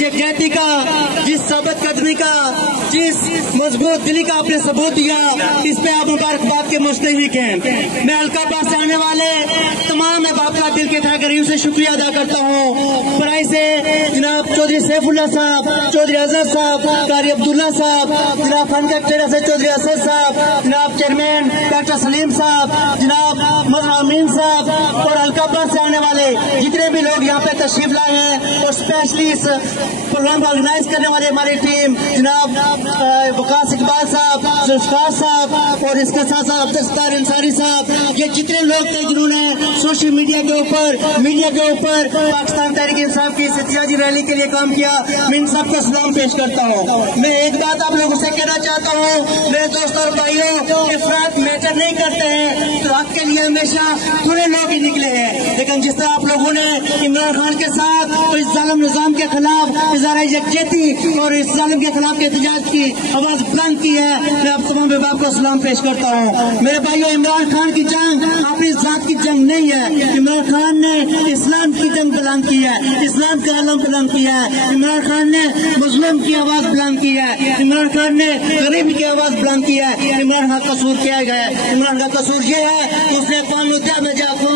जिस यकजहती का, जिस साबित कदमी का, जिस मजबूत दिली का आपने सबूत दिया, इस पे आप मुबारकबाद के मुस्तहिक हैं। मैं अलकाबाद से आने वाले तमाम अहबाब का दिल के तहे से शुक्रिया अदा करता हूँ। पढ़ाई से जनाब चौधरी सैफुल्लाह साहब, चौधरी अजहर साहब, कारी अब्दुल्ला साहब, जनाब फनका से चौधरी असद साहब, जनाब चेयरमैन डॉक्टर सलीम साहब, जनाब अमीन साहब और अलकाबाद से आने वाले जितने भी लोग यहाँ पे तशरीफ लाए हैं और स्पेशली इस प्रोग्राम को ऑर्गेनाइज करने वाले हमारी टीम जनाब वकास इकबाल साहब, जुल्फकार साहब और इसके साथ साथ अब्दुल सत्तार अंसारी साहब, ये जितने लोग थे जिन्होंने सोशल मीडिया के ऊपर पाकिस्तान तहरीक इंसाफ की इत्तेजाजी रैली के लिए काम किया, मैं इन सबका सलाम पेश करता हूँ। मैं एक बात आप लोगों से कहना चाहता हूँ, मेरे दोस्तों और भाइयों, अफराद मैटर नहीं करते हैं, तो हक के लिए हमेशा थोड़े लोग ही निकले हैं। लेकिन जिस तरह आप लोगों ने इमरान खान के साथ तो इस जालिम निजाम के खिलाफ इज़हार यकजहती और इस जालिम के खिलाफ एहतजाज की आवाज बुलंद की है, मैं आप तमाम अहबाब को सलाम पेश करता हूँ। मेरे भाइयों, इमरान खान की जंग अपनी जात की जंग नहीं है। इमरान खान ने इस्लाम की जंग बुलंद की है, इस्लाम का आलम बुलंद किया है। इमरान खान ने मुस्लिम की आवाज बुलंद की है, इमरान खान ने गरीब की आवाज बुलंद की है। इमरान खान का कसूर क्या गया? इमरान का कसूर ये है कि उसने अक़वाम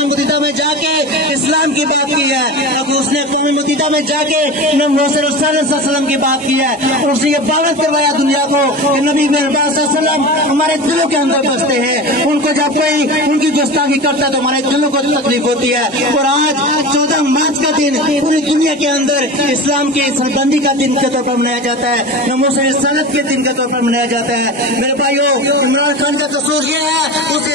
मुत्तहिदा में जाके इस्लाम की बात की है, अब उसने अक़वाम मुत्तहिदा में जाके नबी की बात की है और उसने ये बात करवाया दुनिया को कि नबी मेहरबान हमारे दिलों के अंदर बसते हैं। उनको जब कोई उनकी गुस्ताखी करता है तो हमारे दिलों को तकलीफ होती है। और आज 14 मार्च का दिन पूरी दुनिया के अंदर इस्लाम की सरबंदी का दिन के तौर पर मनाया जाता है, नमूस रिसालत के दिन के तौर पर मनाया जाता है। मेरे भाइयों, इमरान खान का कसूर ये है उसे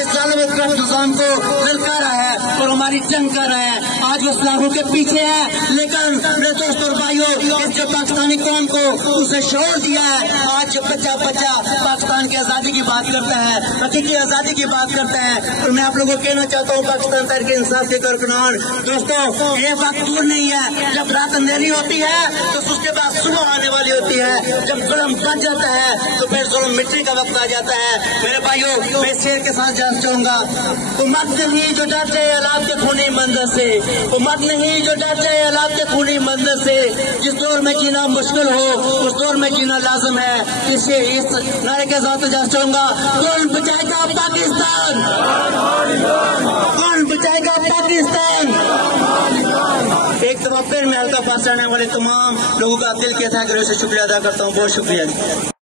निजाम को ललकार रहा है और हमारी जंग कर रहा है। आज वो इस्लाम के पीछे है, लेकिन मेरे दोस्तों और भाइयों, इस जो पाकिस्तानी कौम को उसे शोर दिया है, आज जब बच्चा पाकिस्तान की आजादी की बात करता है, बच्चे की आजादी की बात करता है, और मैं आप लोगों को कहना चाहता हूँ पाकिस्तान तहरीक इंसाफ के कारकुनान दोस्तों, ये वक्त दूर नहीं है जब रात अंधेरी होती है तो उसके बाद सुबह आने वाली होती है। जब जुल्म बच जाता है तो फिर जुल्म मिटने का वक्त आ जाता है। मेरे भाइयों, मैं शेर के साथ जाना चाहूंगा, उम्मत नहीं जो डरते है हालात के खूनी मंजर से, उम्मत नहीं जो डरते है हालात के खूनी मंजर से, जिस दौर में जीना मुश्किल हो उस दौर में जीना लाजम है। इस नारे के साथ जाना चाहूंगा, कौन बचाएगा पाकिस्तान, कौन बचाएगा पाकिस्तान। एक दफा फिर मैं अलकाबाद से आने वाले तमाम लोगों का दिल के तहे से शुक्रिया अदा करता हूँ। बहुत शुक्रिया।